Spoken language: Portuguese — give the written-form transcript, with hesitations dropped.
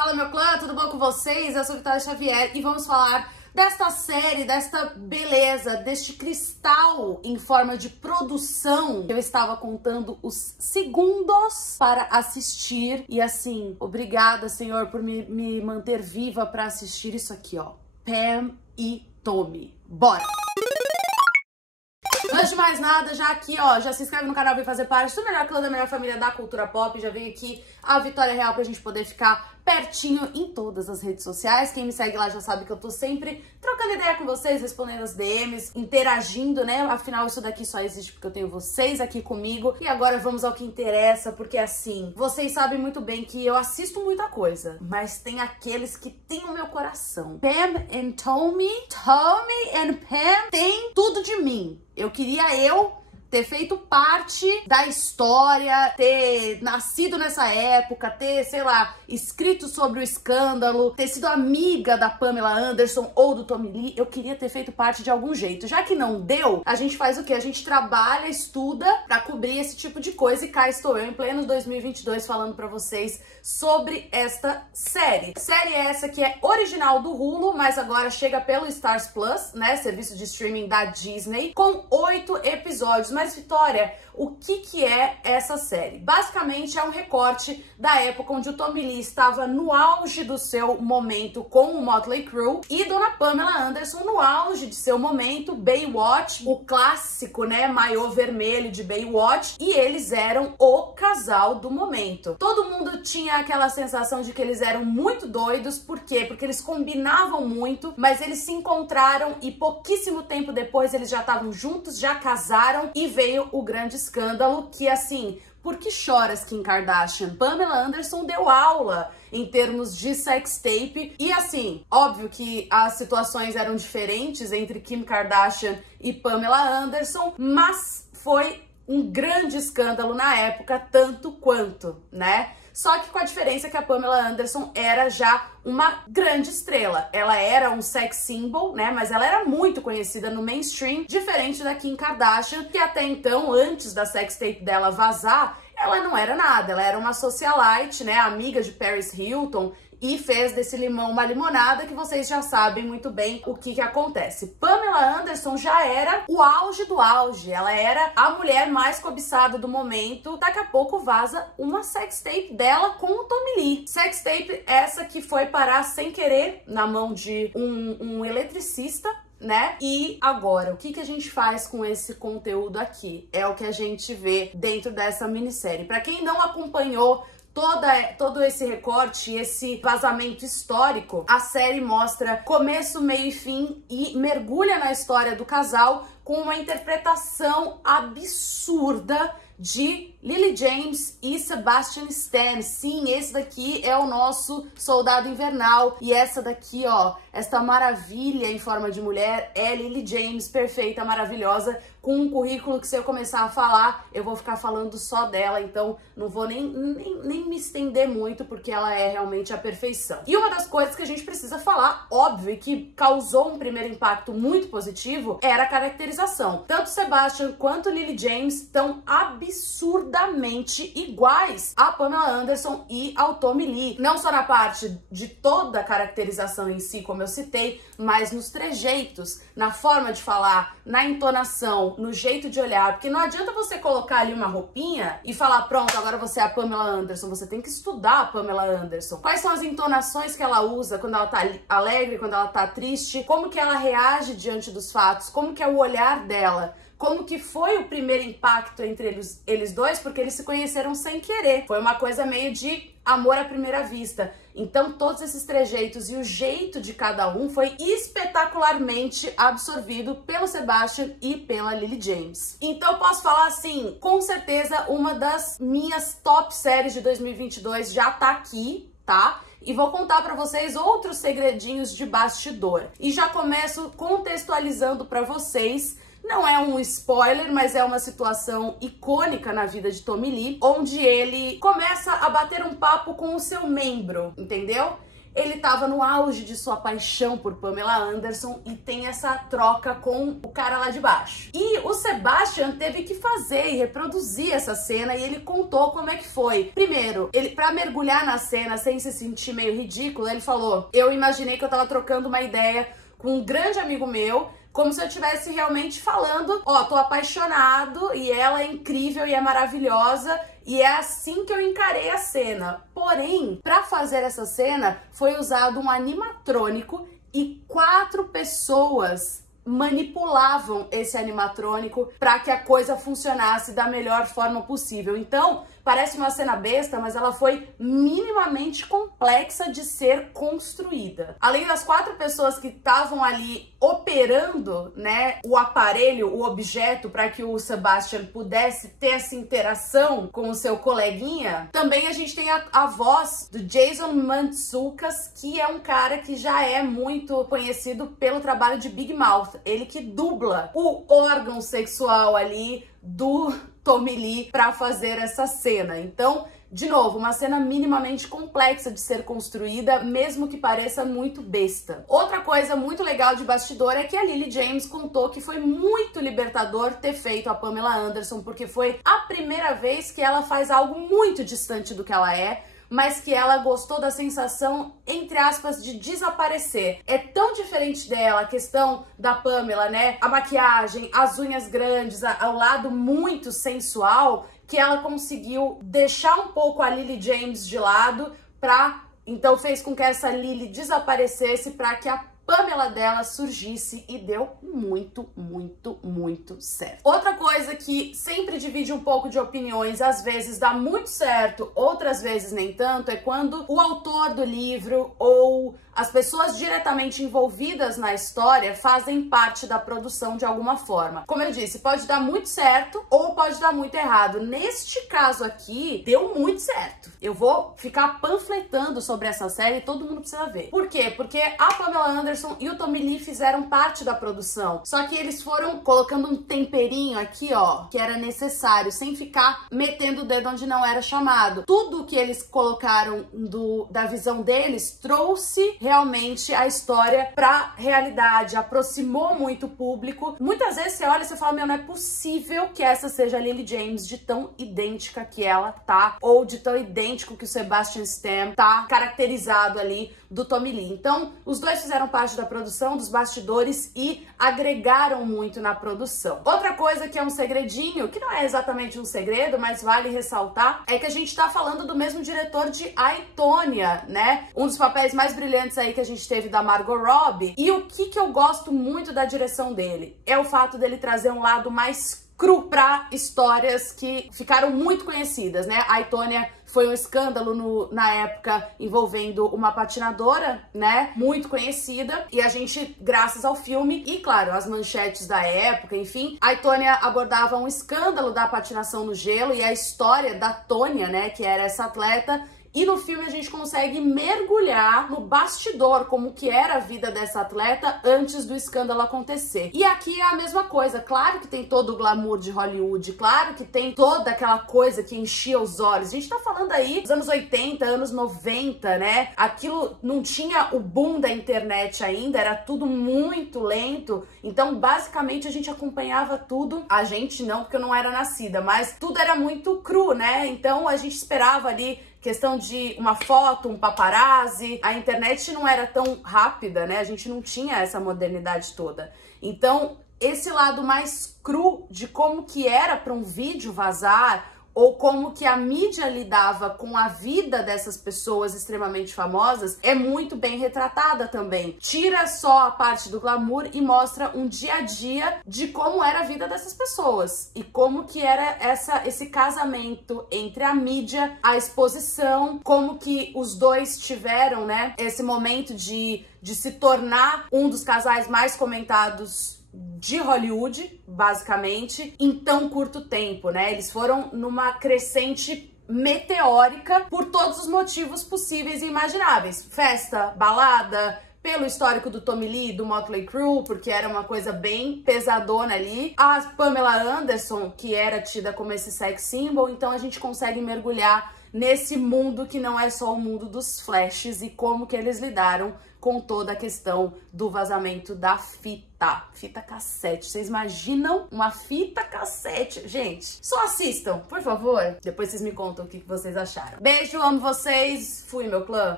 Fala meu clã, tudo bom com vocês? Eu sou Vitória Xavier e vamos falar desta série, desta beleza, deste cristal em forma de produção. Eu estava contando os segundos para assistir e assim, obrigada, Senhor, por me manter viva para assistir isso aqui, ó. Pam e Tommy. Bora! Antes de mais nada, já aqui, ó, já se inscreve no canal, vem fazer parte do melhor clã da melhor família da cultura pop. Já vem aqui a Vitória Real pra gente poder ficar pertinho em todas as redes sociais. Quem me segue lá já sabe que eu tô sempre trocando ideia com vocês, respondendo as DMs, interagindo, né? Afinal, isso daqui só existe porque eu tenho vocês aqui comigo. E agora vamos ao que interessa, porque assim, vocês sabem muito bem que eu assisto muita coisa, mas tem aqueles que têm o meu coração. Pam and Tommy, Tommy and Pam tem tudo de mim. Eu queria ter feito parte da história, ter nascido nessa época, ter, sei lá, escrito sobre o escândalo, ter sido amiga da Pamela Anderson ou do Tommy Lee. Eu queria ter feito parte de algum jeito. Já que não deu, a gente faz o quê? A gente trabalha, estuda pra cobrir esse tipo de coisa e cá estou eu em pleno 2022 falando pra vocês sobre esta série. Série essa que é original do Hulu, mas agora chega pelo Stars Plus, né, serviço de streaming da Disney, com 8 episódios. Mas, Vitória, o que é essa série? Basicamente é um recorte da época onde o Tommy Lee estava no auge do seu momento com o Motley Crue e Dona Pamela Anderson no auge de seu momento, Baywatch, o clássico, né, maiô vermelho de Baywatch, e eles eram o casal do momento. Todo mundo tinha aquela sensação de que eles eram muito doidos. Por quê? Porque eles combinavam muito, mas eles se encontraram e pouquíssimo tempo depois eles já estavam juntos, já casaram e veio o grande escândalo que, assim, por que choras, Kim Kardashian? Pamela Anderson deu aula em termos de sex tape e, assim, óbvio que as situações eram diferentes entre Kim Kardashian e Pamela Anderson, mas foi um grande escândalo na época, tanto quanto, né? Só que com a diferença que a Pamela Anderson era já uma grande estrela. Ela era um sex symbol, né? Mas ela era muito conhecida no mainstream, diferente da Kim Kardashian, que até então, antes da sex tape dela vazar, ela não era nada. Ela era uma socialite, né? Amiga de Paris Hilton, e fez desse limão uma limonada, que vocês já sabem muito bem o que acontece. Pamela Anderson já era o auge do auge, ela era a mulher mais cobiçada do momento. Daqui a pouco vaza uma sextape dela com o Tommy Lee. Sextape essa que foi parar sem querer na mão de um eletricista, né? E agora, o que a gente faz com esse conteúdo aqui? É o que a gente vê dentro dessa minissérie. Pra quem não acompanhou todo esse recorte, esse vazamento histórico, a série mostra começo, meio e fim e mergulha na história do casal com uma interpretação absurda de Lily James e Sebastian Stan. Sim, esse daqui é o nosso Soldado Invernal. E essa daqui, ó, esta maravilha em forma de mulher é Lily James, perfeita, maravilhosa, com um currículo que, se eu começar a falar, eu vou ficar falando só dela, então não vou nem me estender muito, porque ela é realmente a perfeição. E uma das coisas que a gente precisa falar, óbvio, e que causou um primeiro impacto muito positivo, era a caracterização. Tanto Sebastian quanto Lily James estão absurdamente iguais a Pamela Anderson e ao Tommy Lee. Não só na parte de toda a caracterização em si, como eu citei, mas nos trejeitos, na forma de falar, na entonação, no jeito de olhar, porque não adianta você colocar ali uma roupinha e falar, pronto, agora você é a Pamela Anderson. Você tem que estudar a Pamela Anderson. Quais são as entonações que ela usa quando ela tá alegre, quando ela tá triste, como que ela reage diante dos fatos, como que é o olhar dela, como que foi o primeiro impacto entre eles dois, porque eles se conheceram sem querer. Foi uma coisa meio de amor à primeira vista. Então todos esses trejeitos e o jeito de cada um foi espetacularmente absorvido pelo Sebastian e pela Lily James. Então posso falar assim, com certeza uma das minhas top séries de 2022 já tá aqui, tá? E vou contar pra vocês outros segredinhos de bastidor. E já começo contextualizando pra vocês. Não é um spoiler, mas é uma situação icônica na vida de Tommy Lee, onde ele começa a bater um papo com o seu membro, entendeu? ele tava no auge de sua paixão por Pamela Anderson e tem essa troca com o cara lá de baixo. E o Sebastian teve que fazer e reproduzir essa cena e ele contou como é que foi. Primeiro, ele, pra mergulhar na cena sem se sentir meio ridículo, ele falou: eu imaginei que eu tava trocando uma ideia com um grande amigo meu, como se eu estivesse realmente falando, ó, tô apaixonado e ela é incrível e é maravilhosa e é assim que eu encarei a cena. Porém, pra fazer essa cena foi usado um animatrônico e 4 pessoas manipulavam esse animatrônico para que a coisa funcionasse da melhor forma possível. Então, parece uma cena besta, mas ela foi minimamente complexa de ser construída. Além das 4 pessoas que estavam ali operando, né, o aparelho, o objeto, para que o Sebastian pudesse ter essa interação com o seu coleguinha, também a gente tem a voz do Jason Mantzoukas, que é um cara que já é muito conhecido pelo trabalho de Big Mouth. Ele que dubla o órgão sexual ali do Tommy Lee para fazer essa cena. Então, de novo, uma cena minimamente complexa de ser construída, mesmo que pareça muito besta. Outra coisa muito legal de bastidor é que a Lily James contou que foi muito libertador ter feito a Pamela Anderson, porque foi a primeira vez que ela faz algo muito distante do que ela é, mas que ela gostou da sensação, entre aspas, de desaparecer. É tão diferente dela a questão da Pamela, né? A maquiagem, as unhas grandes, o lado muito sensual, que ela conseguiu deixar um pouco a Lily James de lado então fez com que essa Lily desaparecesse para que a Pamela dela surgisse e deu muito, muito, muito certo. Outra coisa que sempre divide um pouco de opiniões, às vezes dá muito certo, outras vezes nem tanto, é quando o autor do livro ou as pessoas diretamente envolvidas na história fazem parte da produção de alguma forma. Como eu disse, pode dar muito certo ou pode dar muito errado. Neste caso aqui, deu muito certo. Eu vou ficar panfletando sobre essa série e todo mundo precisa ver. Por quê? Porque a Pamela Anderson e o Tommy Lee fizeram parte da produção. Só que eles foram colocando um temperinho aqui, ó, que era necessário, sem ficar metendo o dedo onde não era chamado. Tudo que eles colocaram da visão deles trouxe realmente a história pra realidade, aproximou muito o público. Muitas vezes você olha e você fala, meu, não é possível que essa seja a Lily James, de tão idêntica que ela tá, ou de tão idêntico que o Sebastian Stan tá caracterizado ali do Tommy Lee. Então, os dois fizeram parte da produção, dos bastidores e agregaram muito na produção. Outra coisa que é um segredinho, que não é exatamente um segredo, mas vale ressaltar, é que a gente tá falando do mesmo diretor de Aitonia, né? Um dos papéis mais brilhantes aí que a gente teve da Margot Robbie. E o que eu gosto muito da direção dele é o fato dele trazer um lado mais cru pra histórias que ficaram muito conhecidas, né? Aitonia foi um escândalo na época envolvendo uma patinadora, né? Muito conhecida. E a gente, graças ao filme e, claro, as manchetes da época, enfim, a Aitonia abordava um escândalo da patinação no gelo e a história da Tonya, né? Que era essa atleta. E no filme a gente consegue mergulhar no bastidor, como que era a vida dessa atleta antes do escândalo acontecer. E aqui é a mesma coisa, claro que tem todo o glamour de Hollywood, claro que tem toda aquela coisa que enchia os olhos. A gente tá falando aí dos anos 80, anos 90, né? Aquilo não tinha o boom da internet ainda, era tudo muito lento. Então, basicamente, a gente acompanhava tudo. A gente não, porque eu não era nascida, mas tudo era muito cru, né? Então, a gente esperava ali questão de uma foto, um paparazzi. A internet não era tão rápida, né? A gente não tinha essa modernidade toda. Então, esse lado mais cru de como que era para um vídeo vazar, ou como que a mídia lidava com a vida dessas pessoas extremamente famosas, é muito bem retratada também. Tira só a parte do glamour e mostra um dia a dia de como era a vida dessas pessoas e como que era esse casamento entre a mídia, a exposição, como que os dois tiveram, né, esse momento de se tornar um dos casais mais comentados de Hollywood, basicamente, em tão curto tempo, né? Eles foram numa crescente meteórica por todos os motivos possíveis e imagináveis. Festa, balada, pelo histórico do Tommy Lee, do Motley Crue, porque era uma coisa bem pesadona ali. A Pamela Anderson, que era tida como esse sex symbol, então a gente consegue mergulhar nesse mundo que não é só o mundo dos flashes e como que eles lidaram com toda a questão do vazamento da fita cassete. Vocês imaginam uma fita cassete? Gente, só assistam, por favor. Depois vocês me contam o que vocês acharam. Beijo, amo vocês. Fui, meu clã.